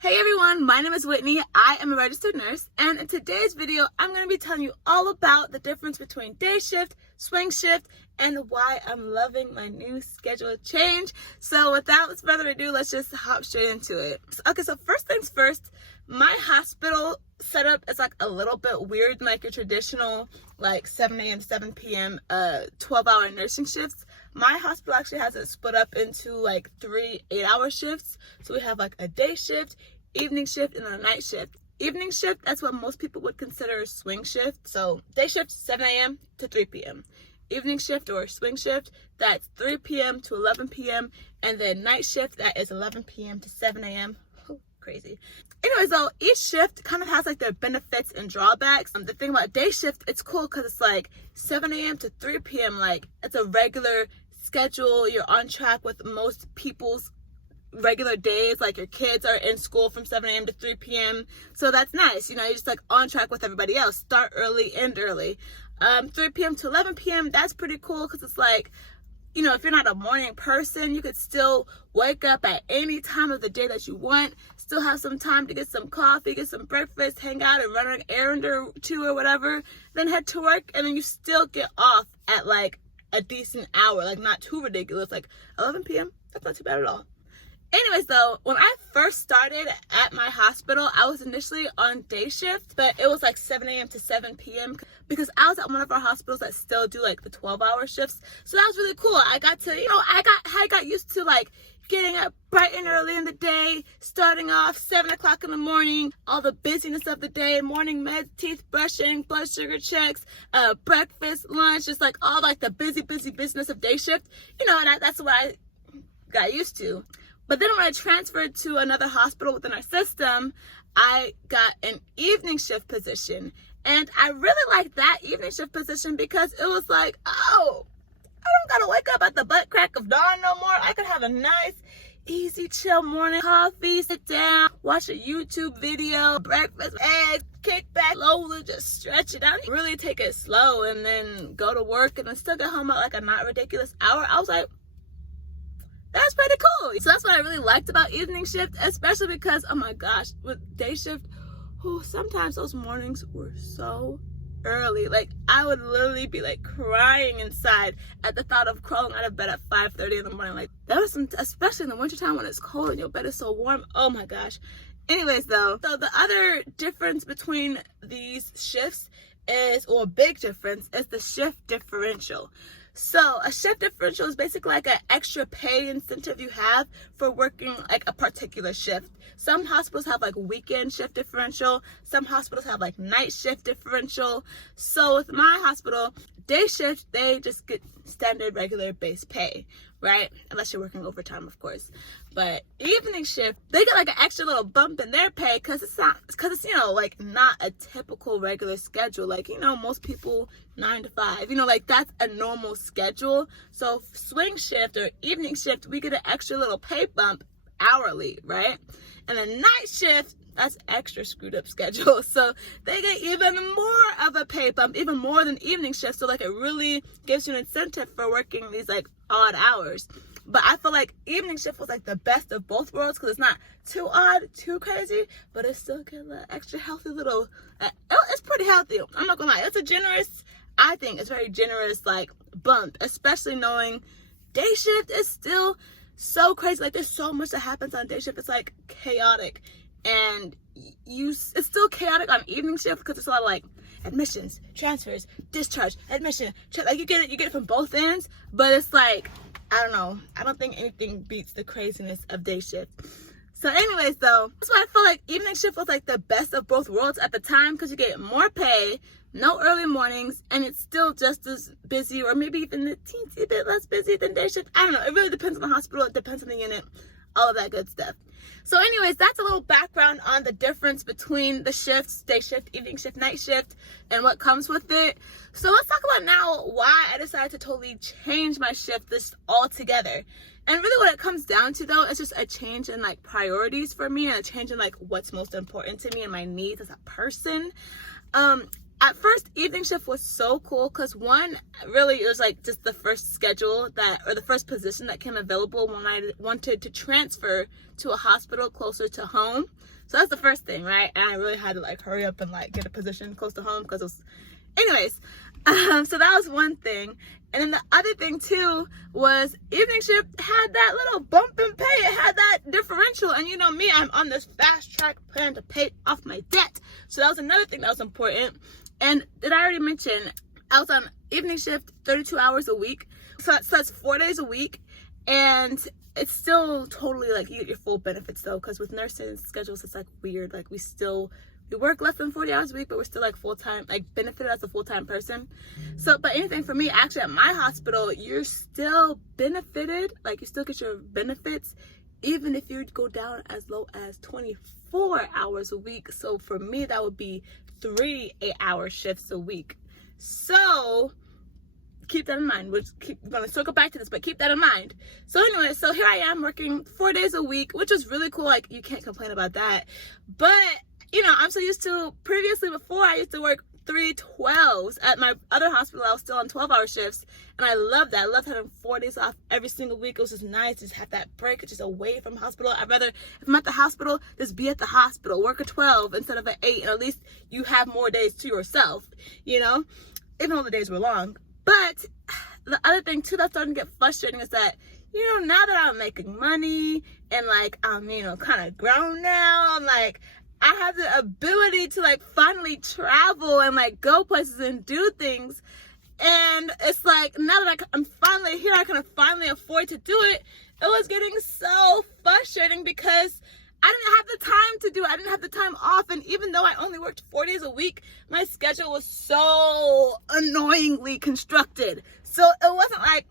Hey everyone, my name is Whitney. I am a registered nurse, and in today's video, I'm going to be telling you all about the difference between day shift, swing shift, and why I'm loving my new schedule change. So without further ado, let's just hop straight into it. Okay, so first things first, my hospital setup is like a little bit weird, like your traditional like 7 a.m. 7 p.m. 12-hour nursing shifts. My hospital actually has it split up into like 3 8-hour shifts. So we have like a day shift, evening shift, and a night shift. Evening shift, that's what most people would consider a swing shift. So day shift, 7 a.m. to 3 p.m. Evening shift or swing shift, that's 3 p.m. to 11 p.m. And then night shift, that is 11 p.m. to 7 a.m. Crazy. Anyways, though, each shift kind of has like their benefits and drawbacks. The thing about day shift, it's cool because it's like 7 a.m. to 3 p.m. Like it's a regular schedule. You're on track with most people's regular days. Like your kids are in school from 7 a.m. to 3 p.m. So that's nice. You know, you're just like on track with everybody else. Start early, end early. 3 p.m. to 11 p.m. That's pretty cool because it's like, you know, if you're not a morning person, you could still wake up at any time of the day that you want, still have some time to get some coffee, get some breakfast, hang out and run an errand or two or whatever, then head to work, and then you still get off at like a decent hour, like not too ridiculous, like 11 p.m. That's not too bad at all. Anyways, though, when I first started at my hospital, I was initially on day shift, but it was like 7 a.m. to 7 p.m. because I was at one of our hospitals that still do like the 12-hour shifts. So that was really cool. I got to, you know, I got used to like getting up bright and early in the day, starting off 7 o'clock in the morning, all the busyness of the day, morning meds, teeth brushing, blood sugar checks, breakfast, lunch, just like all like the busy business of day shift, you know, and that's what I got used to. But then when I transferred to another hospital within our system, I got an evening shift position. And I really liked that evening shift position because it was like, oh, I don't gotta wake up at the butt crack of dawn no more. I could have a nice, easy, chill morning coffee, sit down, watch a YouTube video, breakfast, eggs, kick back, slowly just stretch it out. Really take it slow and then go to work and then still get home at like a not ridiculous hour. I was like, that's pretty cool. So that's what I really liked about evening shift, especially because, oh my gosh, with day shift, sometimes those mornings were so early. Like I would literally be like crying inside at the thought of crawling out of bed at 5:30 in the morning. Like that was especially in the wintertime when it's cold and your bed is so warm. Oh my gosh. Anyways, though, so the other difference between these shifts is, or a big difference, is the shift differential. So a shift differential is basically like an extra pay incentive you have for working like a particular shift. Some hospitals have like weekend shift differential. Some hospitals have like night shift differential. So with my hospital, day shift, they just get standard regular base pay, right? Unless you're working overtime, of course. But evening shift, they get like an extra little bump in their pay because it's, you know, like not a typical regular schedule. Like, you know, most people 9 to 5, you know, like that's a normal schedule. So swing shift or evening shift, we get an extra little pay bump hourly, right? And then night shift, that's extra screwed up schedule. So they get even more of a pay bump, even more than evening shift. So like it really gives you an incentive for working these like odd hours. But I feel like evening shift was like the best of both worlds because it's not too odd, too crazy, but it still gets an extra healthy little, it's pretty healthy. I'm not gonna lie, it's a generous, I think it's very generous like bump, especially knowing day shift is still so crazy. Like there's so much that happens on day shift. It's like chaotic. And it's still chaotic on evening shift because it's a lot of like admissions, transfers, discharge, admission. Like you get it from both ends, but it's like, I don't know. I don't think anything beats the craziness of day shift. So anyways, though, that's why I feel like evening shift was like the best of both worlds at the time because you get more pay, no early mornings, and it's still just as busy or maybe even a teensy bit less busy than day shift. I don't know. It really depends on the hospital. It depends on the unit, all of that good stuff. So anyways, that's a little background on the difference between the shifts, day shift, evening shift, night shift, and what comes with it. So let's talk about now why I decided to totally change my shift list altogether. And really what it comes down to, though, is just a change in like priorities for me and a change in like what's most important to me and my needs as a person. At first, evening shift was so cool because one, really, it was like just the first schedule or the first position that came available when I wanted to transfer to a hospital closer to home. So that's the first thing, right? And I really had to like hurry up and like get a position close to home because it was, anyways. So that was one thing. And then the other thing too was evening shift had that little bump in pay. It had that differential. And you know me, I'm on this fast track plan to pay off my debt. So that was another thing that was important. And did I already mention, I was on evening shift 32 hours a week. So that's 4 days a week. And it's still totally like you get your full benefits though. Because with nursing schedules, it's like weird. Like we work less than 40 hours a week, but we're still like full-time, like benefited as a full-time person. So, but anything for me, actually at my hospital, you're still benefited. Like you still get your benefits, even if you go down as low as 24 hours a week. So for me, that would be 3 8-hour shifts a week. So keep that in mind. We're going to circle back to this, but keep that in mind. So anyway, so here I am working 4 days a week, which is really cool. Like you can't complain about that. But you know, I'm so used to, previously before I used to work 3/12s at my other hospital. I was still on 12-hour shifts, and I loved that. I loved having 4 days off every single week. It was just nice to just have that break, just away from hospital. I'd rather, if I'm at the hospital, just be at the hospital, work a 12 instead of an 8, and at least you have more days to yourself, you know, even though the days were long. But the other thing too that's starting to get frustrating is that, you know, now that I'm making money and like I'm, you know, kind of grown now, I'm like, I have the ability to like finally travel and like go places and do things. And it's like, now that I'm finally here, I can finally afford to do it. It was getting so frustrating because I didn't have the time to do it. I didn't have the time off. And even though I only worked 4 days a week, my schedule was so annoyingly constructed. So it wasn't like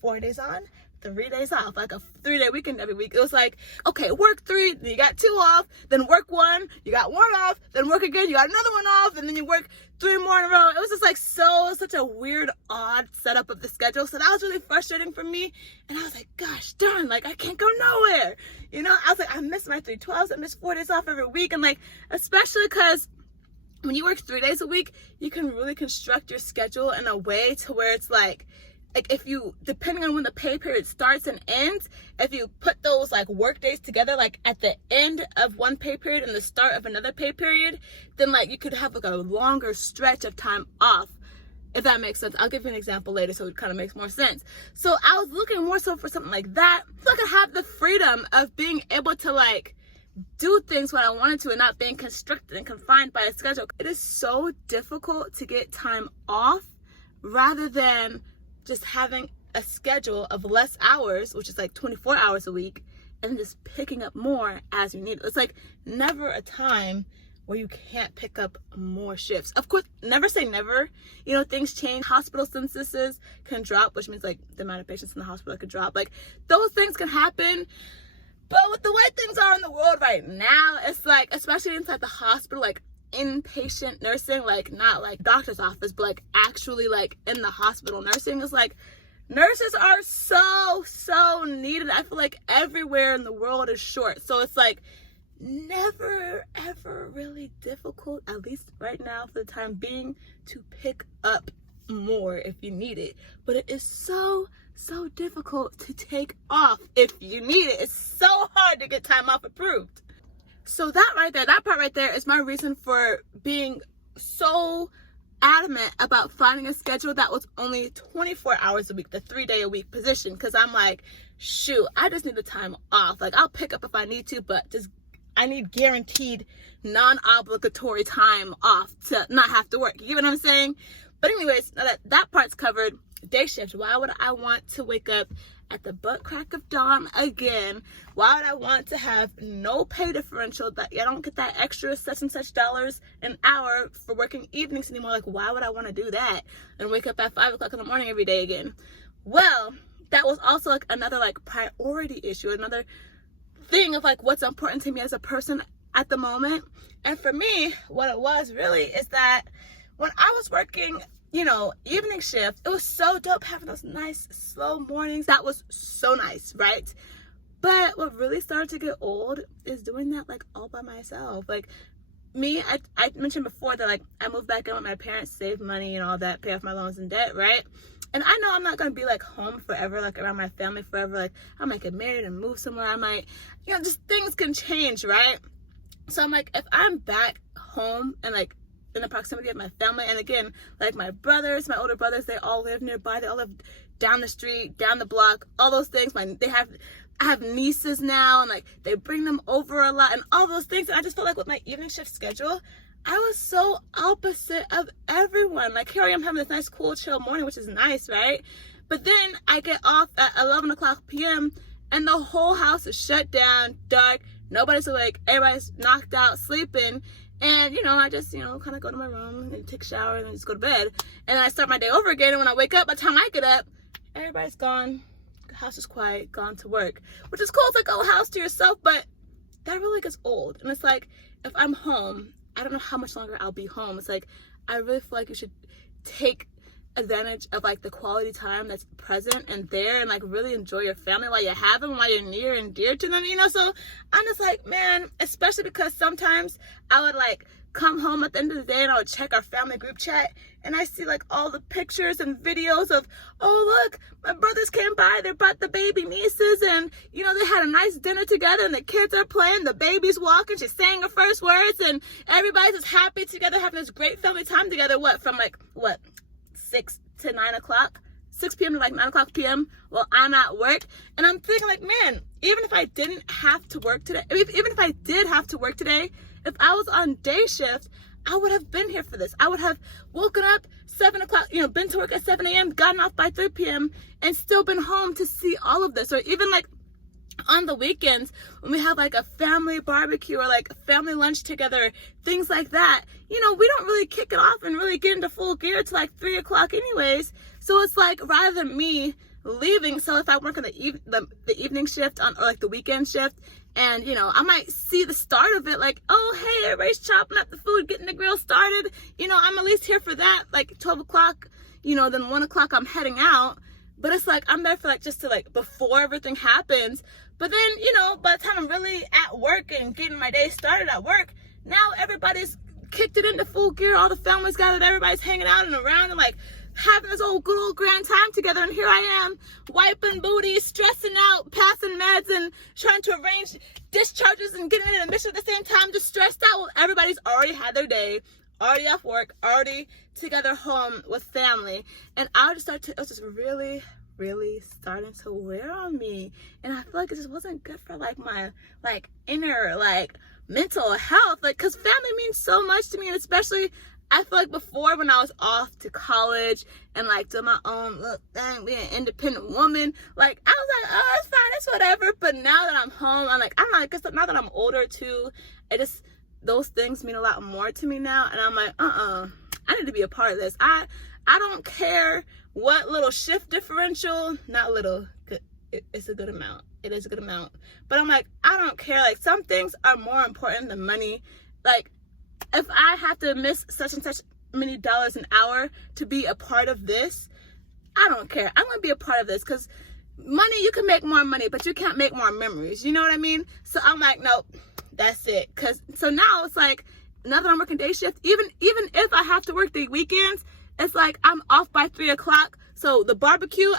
4 days on, 3 days off, like a 3-day weekend every week. It was like, okay, work 3, then you got 2 off, then work 1, you got 1 off, then work again, you got another 1 off, and then you work 3 more in a row. It was just like such a weird, odd setup of the schedule. So that was really frustrating for me. And I was like, gosh darn, like I can't go nowhere. You know, I was like, I miss my 3/12s, I miss 4 days off every week. And like, especially because when you work 3 days a week, you can really construct your schedule in a way to where it's like if you, depending on when the pay period starts and ends, if you put those like work days together, like at the end of one pay period and the start of another pay period, then like you could have like a longer stretch of time off, if that makes sense. I'll give you an example later so it kind of makes more sense. So I was looking more so for something like that, so I could have the freedom of being able to like do things when I wanted to and not being constricted and confined by a schedule. It is so difficult to get time off rather than just having a schedule of less hours, which is like 24 hours a week, and just picking up more as you need it. It's like never a time where you can't pick up more shifts. Of course, never say never. You know, things change. Hospital censuses can drop, which means like the amount of patients in the hospital could drop. Like those things can happen. But with the way things are in the world right now, it's like, especially inside the hospital, like inpatient nursing, like not like doctor's office, but like actually like in the hospital nursing, is like nurses are so needed. I feel like everywhere in the world is short. So it's like never ever really difficult, at least right now for the time being, to pick up more if you need it. But it is so difficult to take off if you need it. It's so hard to get time off approved. So that part right there is my reason for being so adamant about finding a schedule that was only 24 hours a week, the 3-day-a-week position. Because I'm like, shoot, I just need the time off. Like I'll pick up if I need to, but just I need guaranteed non-obligatory time off to not have to work. You get what I'm saying? But anyways, now that part's covered, day shift. Why would I want to wake up at the butt crack of dawn again? Why would I want to have no pay differential, that I don't get that extra such and such dollars an hour for working evenings anymore? Like, why would I want to do that and wake up at 5 o'clock in the morning every day again? Well, that was also like another like priority issue, another thing of like what's important to me as a person at the moment. And for me, what it was really is that when I was working, you know, evening shift, it was so dope having those nice slow mornings. That was so nice, right? But what really started to get old is doing that like all by myself. Like I mentioned before that, like, I moved back in with my parents, save money and all that, pay off my loans and debt, right? And I know I'm not going to be, like, home forever, like, around my family forever. Like, I might get married and move somewhere. I might, just things can change, right? So I'm like, if I'm back home and, like, in the proximity of my family, and again, like, my brothers, my older brothers, they all live nearby. They all live down the street, down the block, all those things. I have nieces now, and, like, they bring them over a lot and all those things. And I just felt like with my evening shift schedule, I was so opposite of everyone. Like, here I am having this nice, cool, chill morning, which is nice, right? But then I get off at 11 o'clock p.m. and the whole house is shut down, dark, nobody's awake, everybody's knocked out, sleeping. And, I just, kind of go to my room and take a shower and then just go to bed. And then I start my day over again. And when I wake up, by the time I get up, everybody's gone. The house is quiet, gone to work. Which is cool. It's like a house to yourself, but that really gets old. And it's like, if I'm home, I don't know how much longer I'll be home. It's like, I really feel like you should take advantage of, like, the quality time that's present and there, and, like, really enjoy your family while you have them, while you're near and dear to them, so I'm just like, man, especially because sometimes I would, like, come home at the end of the day and I would check our family group chat and I see, like, all the pictures and videos of, oh, look, my brothers came by, they brought the baby nieces, and they had a nice dinner together, and the kids are playing, the baby's walking, she's saying her first words, and everybody's just happy together, having this great family time together. From 6 to 9 o'clock, 6 p.m. to, like, 9 o'clock p.m. while I'm at work. And I'm thinking, like, man, even if I didn't have to work today, even if I did have to work today, if I was on day shift, I would have been here for this. I would have woken up 7 o'clock, been to work at 7 a.m., gotten off by 3 p.m., and still been home to see all of this. Or even, like, on the weekends when we have, like, a family barbecue or, like, a family lunch together, things like that, we don't really kick it off and really get into full gear till, like, 3 o'clock anyways. So it's like, rather than me leaving, so if I work on the evening shift or, like, the weekend shift, and I might see the start of it, like, oh, hey, everybody's chopping up the food, getting the grill started, I'm at least here for that, like, 12 o'clock, then 1 o'clock I'm heading out. But it's like, I'm there for, like, just to, like, before everything happens. But then, by the time I'm really at work and getting my day started at work, now everybody's kicked it into full gear. All the family's gathered, everybody's hanging out and around and, like, having this good old grand time together. And here I am, wiping booty, stressing out, passing meds, and trying to arrange discharges and getting in a mission at the same time, just stressed out. Well, everybody's already had their day, already off work, already together home with family. And I just it was just really, really starting to wear on me. And I feel like it just wasn't good for, like, my, like, inner, like, mental health. Like, because family means so much to me. And especially, I feel like before, when I was off to college and, like, doing my own little thing, being an independent woman, like, I was like, oh, it's fine, it's whatever. But now that I'm home, I'm like, I don't know, I guess now that I'm older too, those things mean a lot more to me now. And I'm like, I need to be a part of this. I don't care what little shift differential, not little, it's a good amount. It is a good amount. But I'm like, I don't care. Like, some things are more important than money. Like, if I have to miss such and such many dollars an hour to be a part of this, I don't care. I'm going to be a part of this, because money, you can make more money, but you can't make more memories. You know what I mean? So I'm like, nope, that's it. So now it's like, now that I'm working day shift, even if I have to work the weekends, it's like I'm off by 3 o'clock. So the barbecue,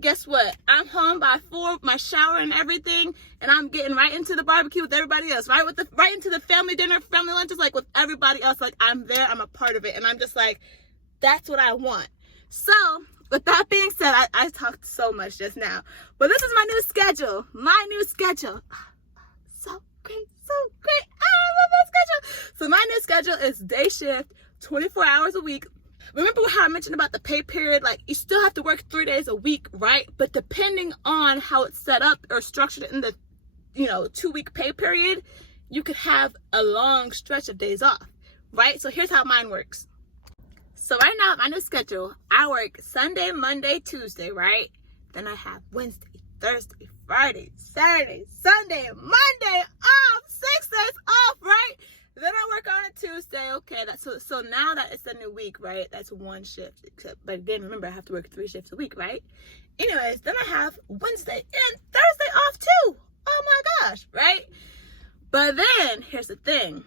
guess what? I'm home by 4, my shower and everything, and I'm getting right into the barbecue with everybody else, right into the family dinner, family lunches, like, with everybody else. Like, I'm there, I'm a part of it, and I'm just like, that's what I want. So with that being said, I talked so much just now, but this is my new schedule. So great. I love that schedule. So my new schedule is day shift, 24 hours a week. Remember how I mentioned about the pay period? Like, you still have to work 3 days a week, right? But depending on how it's set up or structured in the 2-week pay period, you could have a long stretch of days off, right? So here's how mine works. So right now, my new schedule, I work Sunday, Monday, Tuesday, right? Then I have Wednesday, Thursday, Friday, Saturday, Sunday, Monday off, 6 days off, right? Then I work on a Tuesday. Okay, so now that it's a new week, right? That's one shift. But again, remember, I have to work 3 shifts a week, right? Anyways, then I have Wednesday and Thursday off too. Oh my gosh, right? But then here's the thing.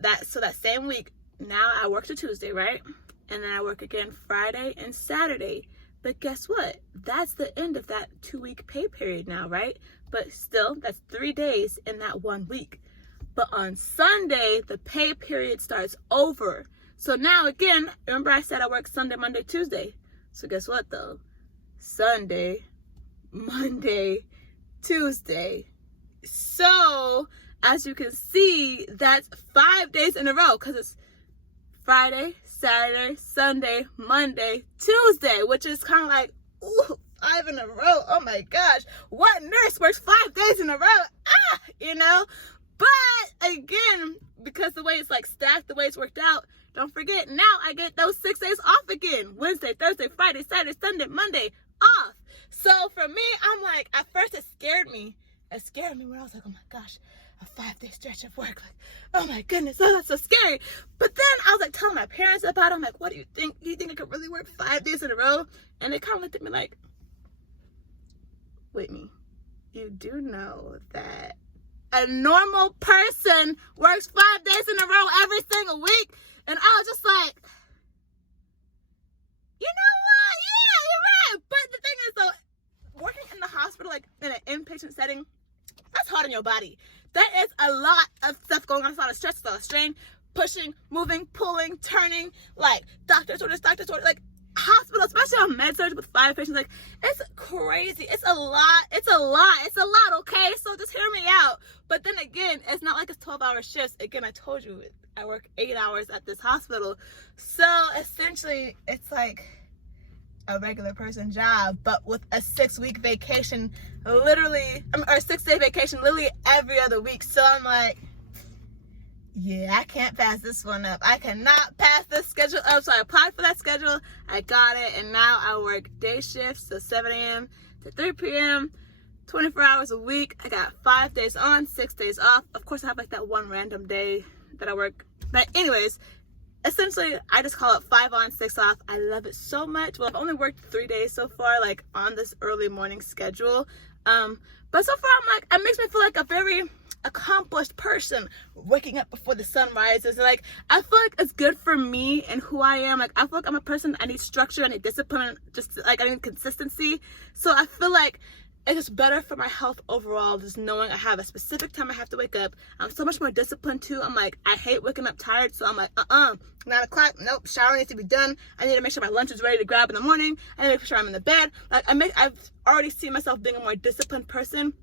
that same week, now I work to Tuesday, right? And then I work again Friday and Saturday. But guess what? That's the end of that 2-week pay period now, right? But still, that's 3 days in that 1 week. But on Sunday, the pay period starts over. So now again, remember I said I work Sunday, Monday, Tuesday. So guess what though? Sunday, Monday, Tuesday. So as you can see, that's 5 days in a row because it's Friday, Saturday, Sunday, Monday, Tuesday, which is kind of like, ooh, 5 in a row. Oh my gosh. What nurse works 5 days in a row? You know? But again, because the way it's like stacked, the way it's worked out, don't forget, now I get those 6 days off again. Wednesday, Thursday, Friday, Saturday, Sunday, Monday, off. So for me, I'm like, at first it scared me. It scared me when I was like, oh my gosh, a 5-day stretch of work. Like, oh my goodness, oh, that's so scary. But then I was like telling my parents about it. I'm like, what do you think? Do you think I could really work 5 days in a row? And they kind of looked at me like, Whitney, you do know that a normal person works 5 days in a row every single week? And I was just like, you know what? Yeah, you're right. But the thing is, though, working in the hospital, like in an inpatient setting, that's hard on your body. There is a lot of stuff going on. It's a lot of stress, it's a lot of strain, pushing, moving, pulling, turning, like doctor's orders, like hospital, especially on med surg with 5 patients, like it's crazy. It's a lot, okay? So just hear me out. But then again, it's not like it's 12-hour shifts. Again, I told you, I work 8 hours at this hospital. So essentially, it's like a regular person job, but with a 6-week vacation, literally, or 6-day vacation, literally every other week. So I'm like, yeah, I can't pass this one up. I cannot pass this schedule up. So I applied for that schedule. I got it. And now I work day shifts, so 7 a.m. to 3 p.m., 24 hours a week. I got 5 days on, 6 days off. Of course, I have like that one random day that I work. But anyways, essentially, I just call it 5 on, 6 off. I love it so much. Well, I've only worked 3 days so far, like on this early morning schedule. But so far, I'm like, it makes me feel like a very accomplished person waking up before the sun rises. Like, I feel like it's good for me and who I am. Like, I feel like I'm a person, I need structure, I need discipline, just like I need consistency. So I feel like it's just better for my health overall, just knowing I have a specific time I have to wake up. I'm so much more disciplined too. I'm like, I hate waking up tired, so I'm like, 9 o'clock, nope, shower needs to be done. I need to make sure my lunch is ready to grab in the morning. I need to make sure I'm in the bed. Like, I've already seen myself being a more disciplined person.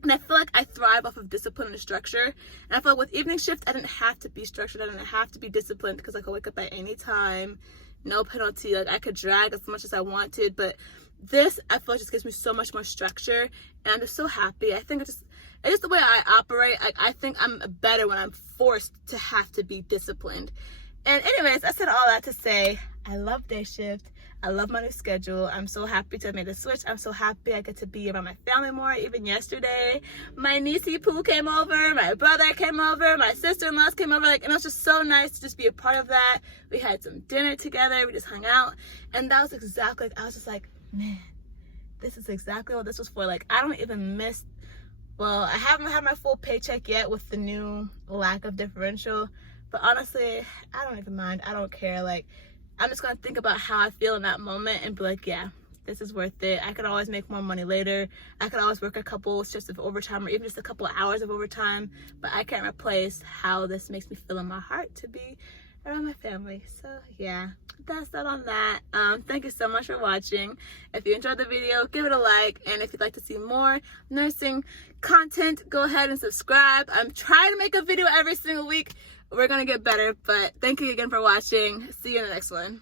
And I feel like I thrive off of discipline and structure. And I feel like with evening shift, I didn't have to be structured. I didn't have to be disciplined because I could wake up at any time, no penalty. Like, I could drag as much as I wanted. But this, I feel like, just gives me so much more structure. And I'm just so happy. I think it's just the way I operate. Like, I think I'm better when I'm forced to have to be disciplined. And anyways, I said all that to say, I love day shift. I love my new schedule. I'm so happy to have made the switch. I'm so happy I get to be around my family more. Even yesterday, my niecey Pooh came over, my brother came over, my sister-in-laws came over. Like, and it was just so nice to just be a part of that. We had some dinner together. We just hung out. And that was exactly, I was just like, man, this is exactly what this was for. Like, I don't even miss, well, I haven't had my full paycheck yet with the new lack of differential. But honestly, I don't even mind. I don't care. Like, I'm just going to think about how I feel in that moment and be like, yeah, this is worth it. I could always make more money later. I could always work a couple shifts of overtime or even just a couple of hours of overtime. But I can't replace how this makes me feel in my heart to be around my family. So yeah, that's that on that. Thank you so much for watching. If you enjoyed the video, give it a like. And if you'd like to see more nursing content, go ahead and subscribe. I'm trying to make a video every single week. We're gonna get better, but thank you again for watching. See you in the next one.